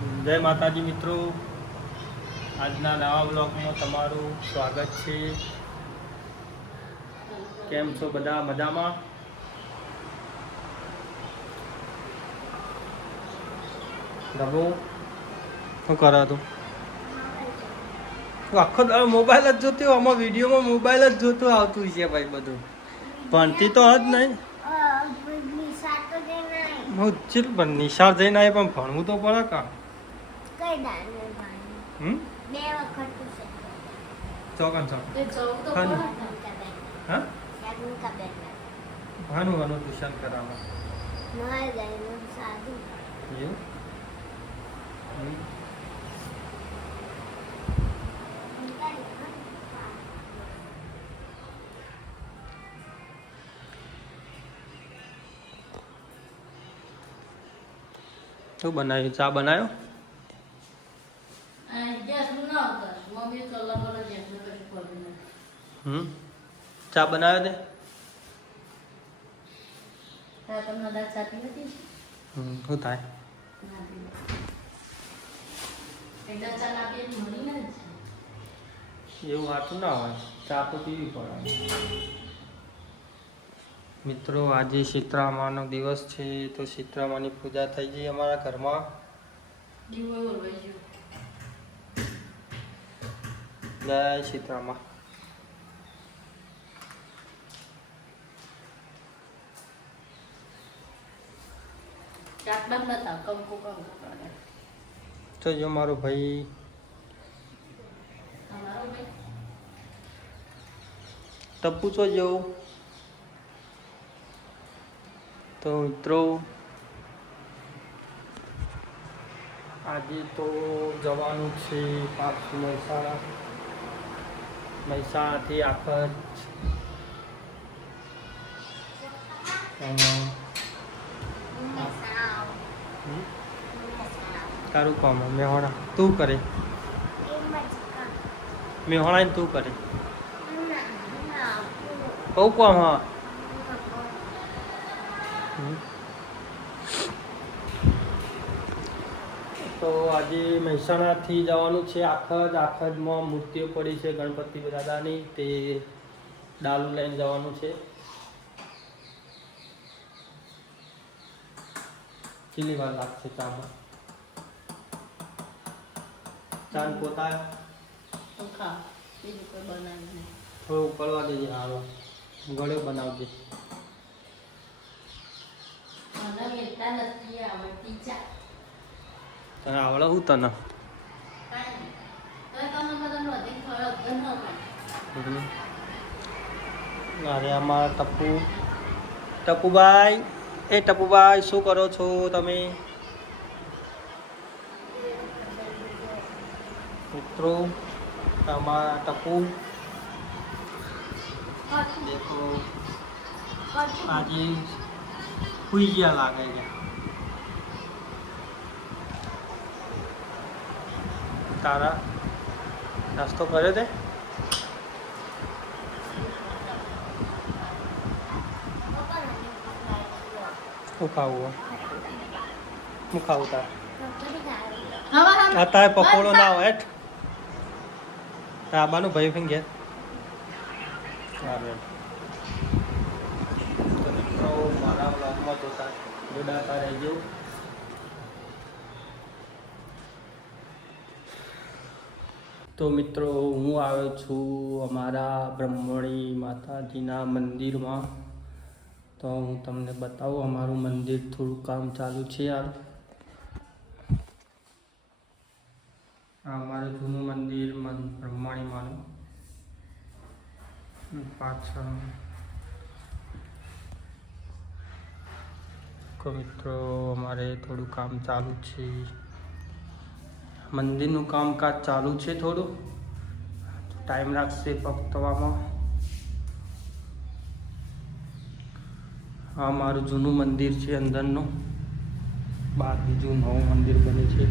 જય માતાજી મિત્રો. આજના નવા બ્લોગમાં તમારું સ્વાગત છે. કેમ છો બધા? મજામાં? રઘુ શું કરો તું આખો દાડો મોબાઈલ જ જોતો આમાં વિડીયોમાં મોબાઈલ જ જોતું આવતું છે ભાઈ બધું. ભણતી તો જ નહીં. હું ચીલ પણ નિશાળ જઈને આવી પણ ભણવું તો પડે કા ચોકન ચોક હા હા ભાનું ભાનું ટ્યુશન કરાવવા એવું હમ. શું બનાવ્યું ચા બનાવ્યો હમ ચા બનાવ્યો તે? શું થાય? એવું વાતું ના હોય. ચા તો પીવી પડે. મિત્રો આજે શીતળામાનો દિવસ છે તો શીતળામાની પૂજા થઈ ગઈ અમારા ઘરમાં. જય શીતળામા તો જો મારો ભાઈ ટપ્પુ તો જેવું તો મિત્રો આજે તો જવાનું છે પાછું મહેસાણા મહેસાણાથી આખા તારું કામ, મેહોણા, તું કરે. મેહોણા તું કરે. કહું કામ હા. તો આજે મહેસાણાથી જવાનું છે આખજ, આખજમાં મૂર્તિઓ પડી છે ગણપતિ દાદાની તે ડાલુ લઈને જવાનું છે. કેટલી વાર લાગશે ચામાં ચાંદ પોતા થોડું ઉકળવા દેજે હારો ગળ્યો બનાવજે. તને આવડે હું તને? અરે અમારા ટપ્પુ. ટપુભાઈ એ ટપુભાઈ શું કરો છો તમે? મિત્રો તમારા ટપ્પુ દેખો આજે સુઈ ગયા લાગે છે. તારા નાસ્તો કર્યો તે? શું ખાવું શું ખાવું તાર? તારે પકોડો ના હોય આબાનું ભાઈ ફિંગ ઘેર. મારા બ્લોગમાં જોતા જોડાતા રહેજો તો મિત્રો, હું આવ્યો છું અમારા બ્રહ્મણી માતાજીના મંદિરમાં. તો હું તમને બતાવું, અમારું મંદિર થોડું કામ ચાલુ છે યાર આ અમારું જૂનું મંદિર બ્રહ્માણી માનું. પાછળ મિત્રો, અમારે થોડું કામ ચાલુ છે. મંદિરનું કામકાજ ચાલુ છે થોડું. ટાઈમ લાગશે પકવામાં આ મારું જૂનું મંદિર છે અંદરનું. બહાર બીજું નવું મંદિર બને છે.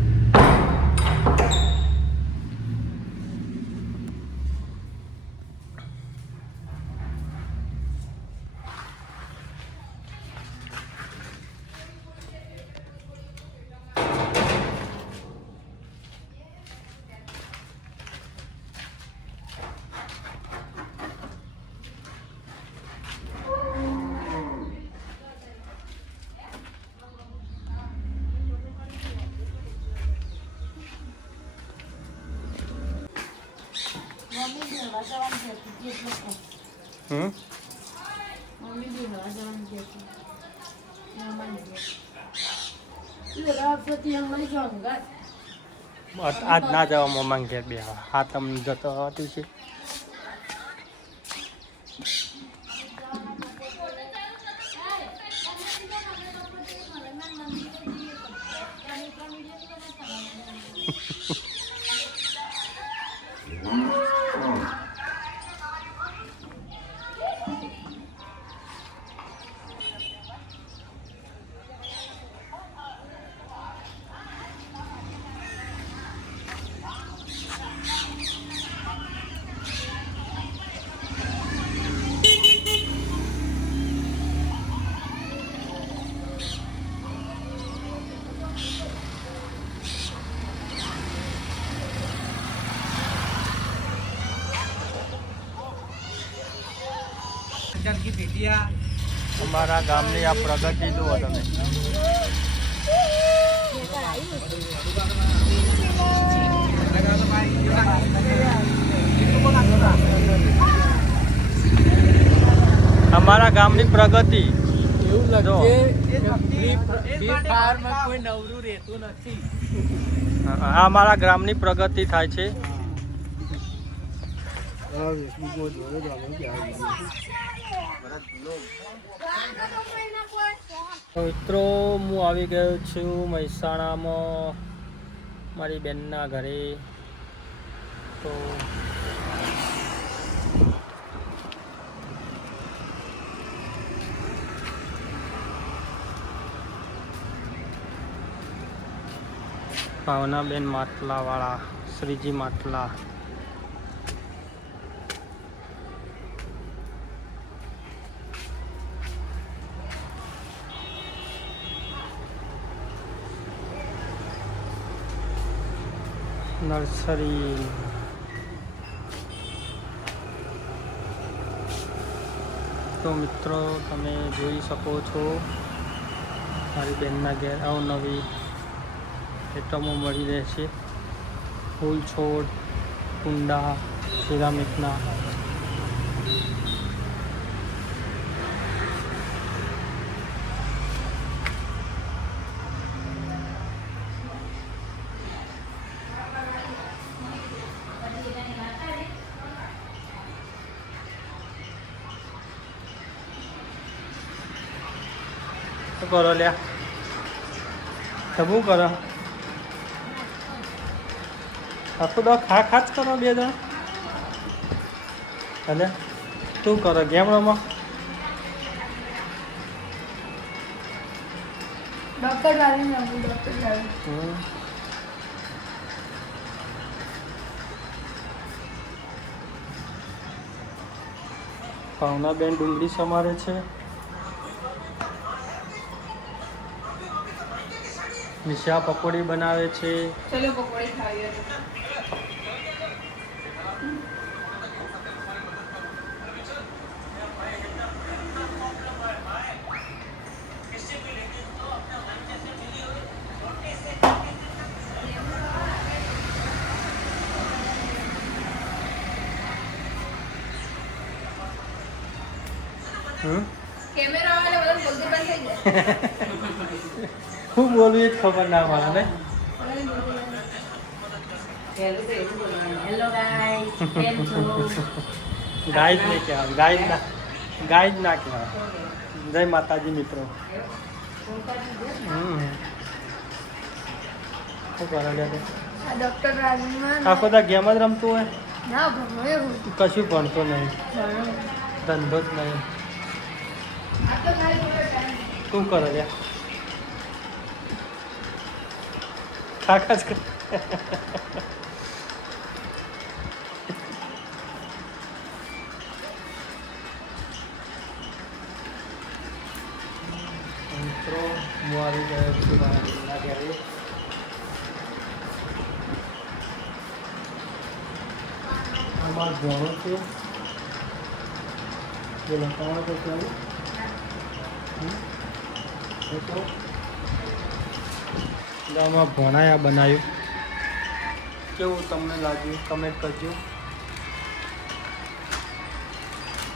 ઘર. આજ ના જવા મમ્મા ઘેર બે હા તમને જતો હતી છે અમારા ગામની આ પ્રગતિ જુઓ તમે. અમારા ગામની પ્રગતિ. એવું લાગે કે ફ્રી ફ્રી કોઈ નવરું રહેતું નથી. આ અમારા ગ્રામની પ્રગતિ થાય છે. મિત્રો હું આવી ગયો છું મહેસાણામાં મારી બેનના ઘરે. તો ભાવનાબેન માટલાવાળા શ્રીજી માટલા. નર્સરી. તો મિત્રો, તમે જોઈ શકો છો, મારી બહેનના ઘેર અવનવી આઇટમો મળી રહેશે. ફૂલ છોડ કુંડા, સિરામિકના શું કરો લ્યા. તમે કરો? આખું દો ખા ખા જ કરો બે જણ? અને શું કરો ગેમ રમો ડોક્ટર વાળીને રમું, ડોક્ટર વાળી. ભાવનાબેન ડુંગળી સમારે છે. નિશા પકોડી બનાવે છે ચલો પકોડી ખાઈએ. હમ કેમેરા બોલું બધા બોલતી બંધ થઈ જાય. શું બોલવું એ જ ખબર ના મળે ને? હેલો ગાઈસ કેમ છો? ગાય જ નહીં કહેવાય ગાય ના ગાય ના કહેવાય જય માતાજી મિત્રો. આખો દા ગેમ જ રમતું હોય? ના કશું ભણતો નહીં. ધંધો જ નહીં. શું કરો લે કાકા જ મિત્રો હું આવી છું છે. બોલો કોણ તો? કહેવું આમાં ભણાયા બનાવ્યું કેવું તમને લાગ્યું? કમેન્ટ કરજો.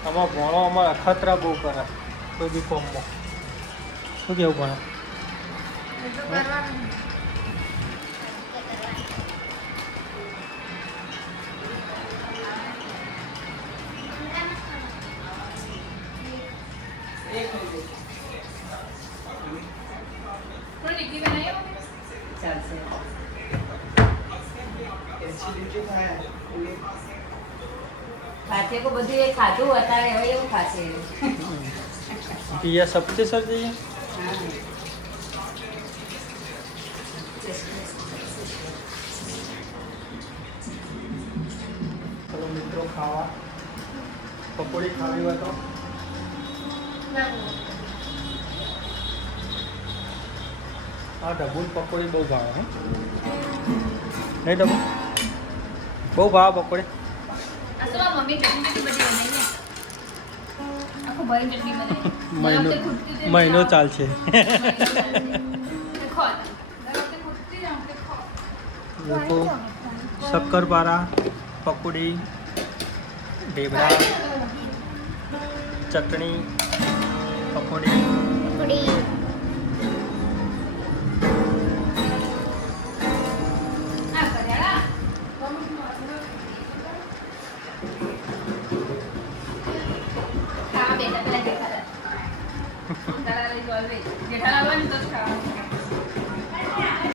આમાં ભણો અમારા અખતરા બહુ કરે કોઈ બી કોમમાં શું કેવું ભણો? બધું એ ખાધું અત્યારે હવે એવું ખાશે. પિયા સબસે સર જઈએ ચલો મિત્રો ખાવા. પકોડી ખાવી હોય તો? હા ડબુલ પકોડી બહુ ભાવે હે. નહીં ડબુ બહુ ભાવે પકોડી. મહિનો મહિનો ચાલશે. લોકો શક્કરપારા પકોડી ઢેબરા ચટણી પકોડી.